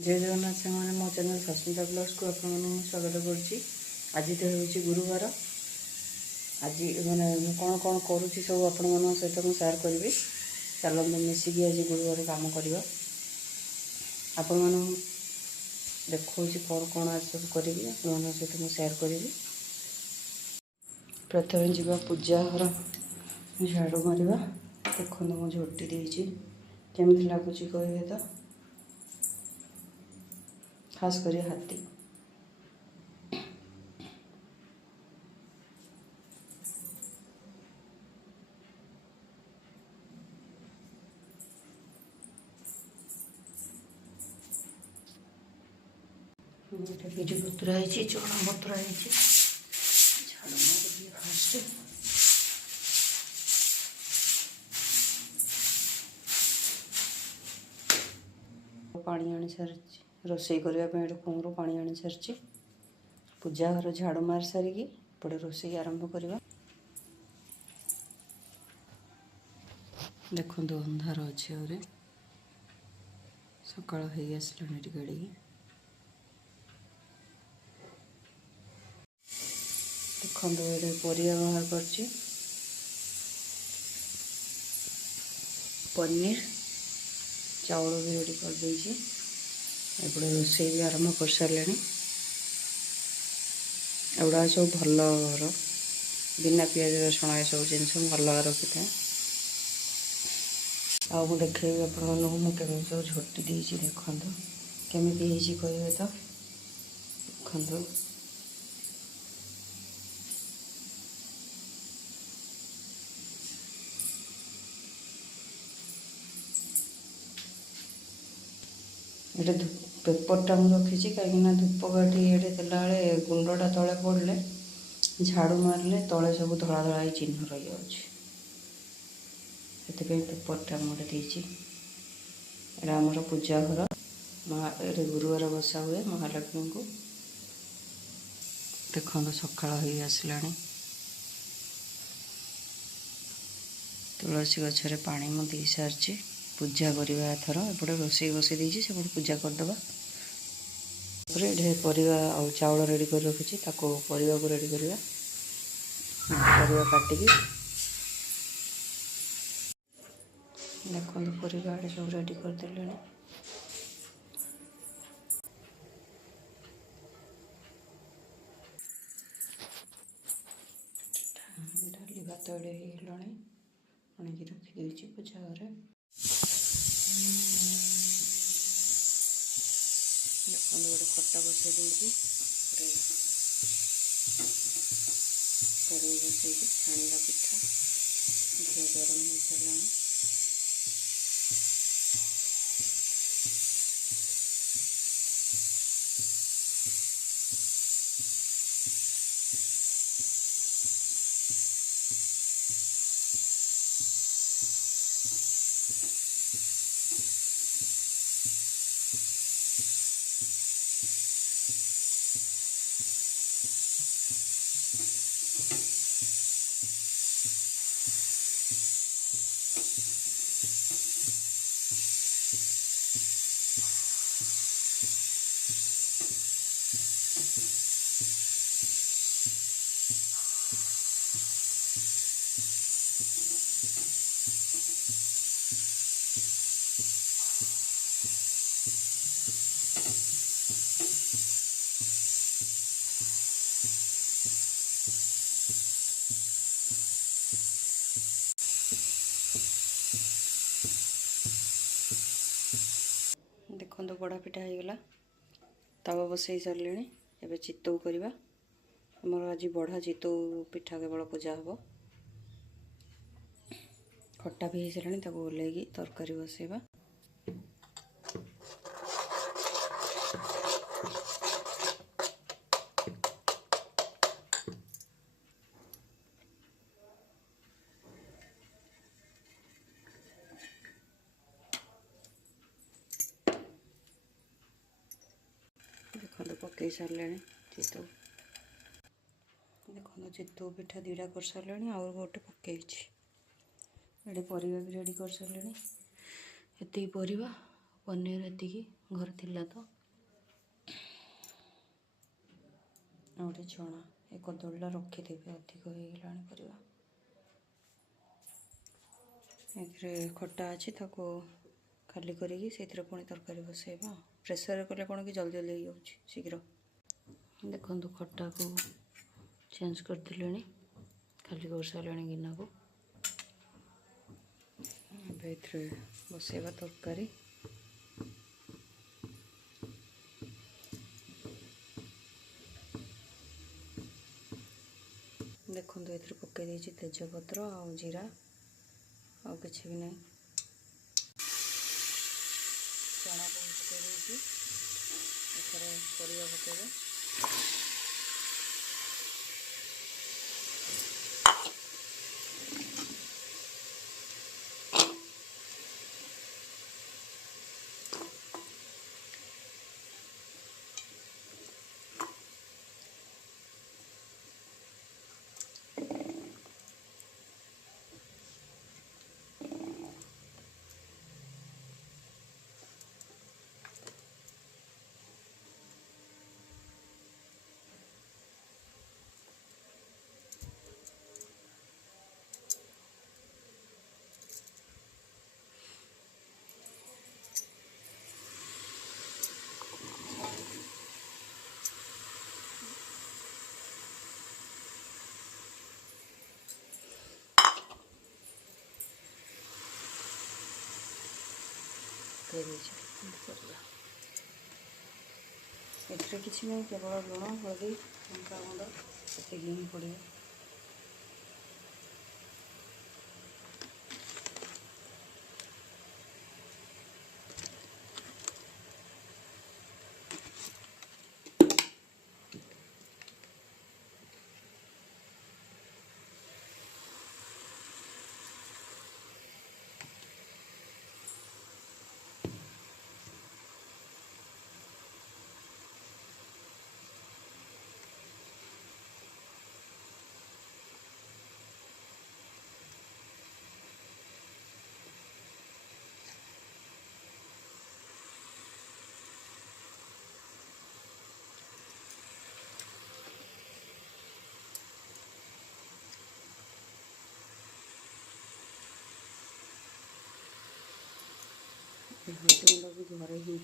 जय जगन्नाथ सामने मो चैनल सस्मिता ब्लॉग्स को आप स्वागत करुच्ची। आज तो हूँ गुरुवार। आज मैंने कौन कौन करुच्ची सब आपण सहित मुझे सेयार करी। चलो मिसिकी आज गुरुवार कम करवा आपण देखा कौन कौन आज सब करी आप सहित मुझे सेयार करी। प्रथम जावा पूजा घर झाड़ू मार। देखो मुझे झोटी देती केमी लगुच कहे तो खास कर हाथी बिजु बतुराई चूर्ण बतुराई झाड़ मार फास्ट पानी आनी सारी रोसई करने कुओं पानी आनी सारी पूजा घर झाड़ू मार सारिकी पड़े रोसई आरंभ करवा। देखो अंधार अच्छे आहुरी सकाळ हो आसला गाड़ी देखो ये परिया बाहर कर पनीर चाउल भी रेडी कर देइछि। एपटे रोसई भी आरंभ कर सारे एगुड़ा सब भल बिना पियाज रसुण ये सब जिन भल रखी था। आउ देखेबी आपमि सब झोटी देती देखो केमी कहे तो देखो ये पेपरटा मुझे रखी कहीं धूपकाठी ये देला गुंडा तले पड़े झाड़ू मारे तले सब धला धला चिन्ह रही जाऊँगी से पेपरटा मुझे देती। यहाँ आमर पूजा घर ये गुरुवार बसा हुए महालक्ष्मी को। देखो सकाळ हो आसला तुलसी गछरे पानी मुझे सारी पूजा करवा एथर एपटे रोसई बसई देती से पूजा करदे। परिवा आ चाउल रेडी कर रखी परिवा को रेडी करवा परिवा काटिकी देखो परिवा आड़े सब रेडी करदे। डाली भात एडे आनिकी रखीदे पूजा घर गोटे खटा बसई देती कड़े बसई छाणीला पिठा घी गरम हो सारा देखो बड़ा पिठा होगला तावा बसई सारे एवं चितौ करवा आमर आज बढ़ा चितौ पिठा केवल पूजा हम खट्टा भी हो सारे ओल्लैकी तरकारी बसैबा। देखो पकई सारे चितौ देखो चितौ पिठा दीटा कर सारे आउ गोटे पकई ये परिवा भी रेडी कर सारे ये परिवा पनीर ये घर थिला तो गोटे चना ए कदलीटा रखिदेवी अधिक हो गलानी परिवा एथिरे खट्टा अच्छी ताको खाली करिकी से पुणी तरकारी बसैबा प्रेसर कले कौन कि जल्दी जल्दी हो जाऊँ शीघ्र देखो खट्टा को चेंज कर दिले खाली कर सारे गिना को बसैबा तरकारी देखो ये पकई देती तेजपत्र आ जीरा आ कि भी नहीं चना को पकई परिवा पकईबे एथरे किसी नहीं केवल लुण हल्दी लंका गुंड ये ही पड़े हल्दी गुंड भी घरे ही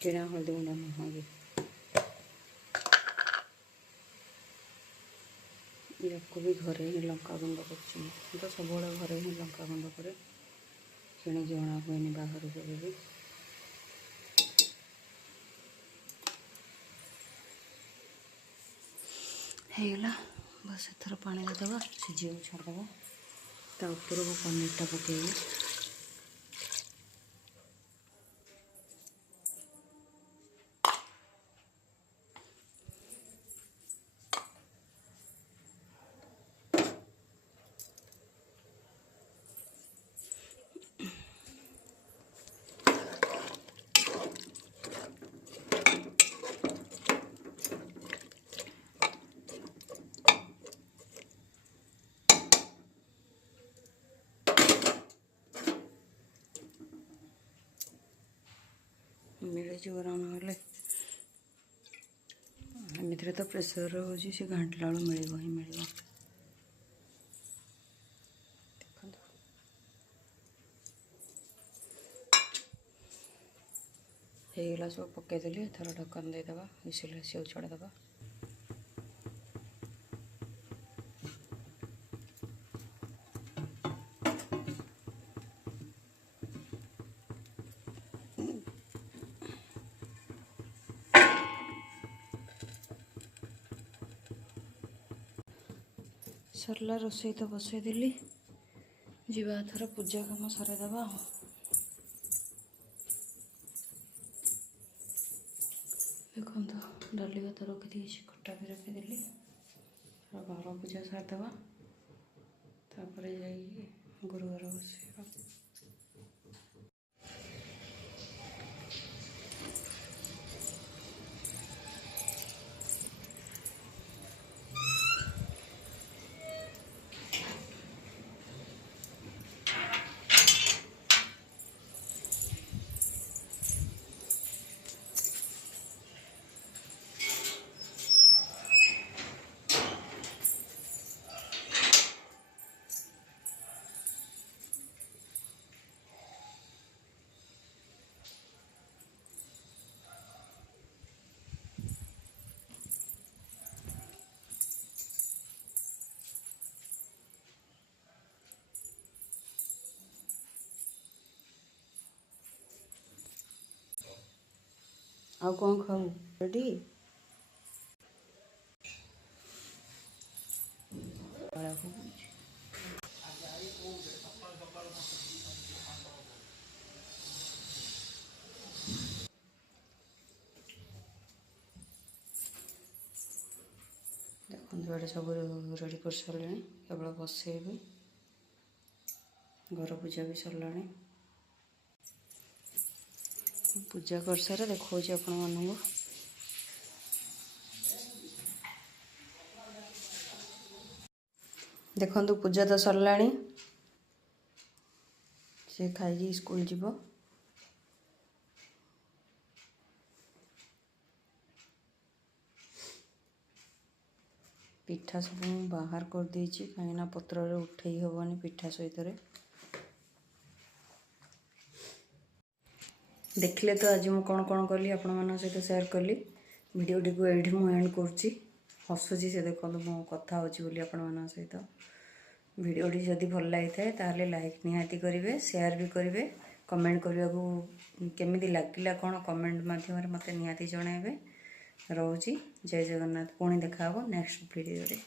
किणा हल्दी गुंड नुह याको भी घरे ही लंका गुंड कर तो सब घरे ही लंका गुंड करे किणी जଣା हुए बाहर केवे भी हैगला बस एथर पानी देदेबा सीझे छाड़देबा ता ऊपर को पनीरटा पकेबी मिले गरम ना एमती तो प्रेसर हो घाटला मिल ही मिल होगला सब पकईदेली थर ढक्कन देदेबा विसिल आस छड़ेदेबा सरला रोसई तो बसईदेली जीवा थर पूजा कम सरेदेबा देखो डाली भात रखी खट्टा भी रखीदेली घर पूजा सारदेबा तापर जाइए गुरुवार बसैबा ଆଉ କ'ଣ ଖାଉ ରେଡ଼ି? ଦେଖନ୍ତୁ ଏଇଟା ସବୁ ରେଡ଼ି କରିସାରିଲେଣି, କେବଳ ବସେଇବେ। ଘର ପୂଜା ବି ସରିଲାଣି। ପୂଜା କରିସାରେ ଦେଖାଉଛି ଆପଣମାନଙ୍କୁ। ଦେଖନ୍ତୁ ପୂଜା ତ ସରିଲାଣି, ସେ ଖାଇକି ସ୍କୁଲ ଯିବ। ପିଠା ସବୁ ମୁଁ ବାହାର କରିଦେଇଛି, କାହିଁକିନା ପତ୍ରରେ ଉଠେଇ ହେବନି ପିଠା ସହିତରେ। ଦେଖିଲେ ତ ଆଜି ମୁଁ କ'ଣ କ'ଣ କଲି ଆପଣମାନଙ୍କ ସହିତ ସେୟାର କଲି। ଭିଡ଼ିଓଟିକୁ ଏଇଠି ମୁଁ ଏଣ୍ଡ କରୁଛି। ହସୁଛି ସେ, ଦେଖନ୍ତୁ ମୁଁ କଥା ହେଉଛି ବୋଲି ଆପଣମାନଙ୍କ ସହିତ। ଭିଡ଼ିଓଟି ଯଦି ଭଲ ଲାଗିଥାଏ ତାହେଲେ ଲାଇକ୍ ନିହାତି କରିବେ, ସେୟାର ବି କରିବେ। କମେଣ୍ଟ କରିବାକୁ କେମିତି ଲାଗିଲା କ'ଣ କମେଣ୍ଟ ମାଧ୍ୟମରେ ମୋତେ ନିହାତି ଜଣାଇବେ। ରହୁଛି। ଜୟ ଜଗନ୍ନାଥ। ପୁଣି ଦେଖା ହେବ ନେକ୍ସଟ ଭିଡ଼ିଓରେ।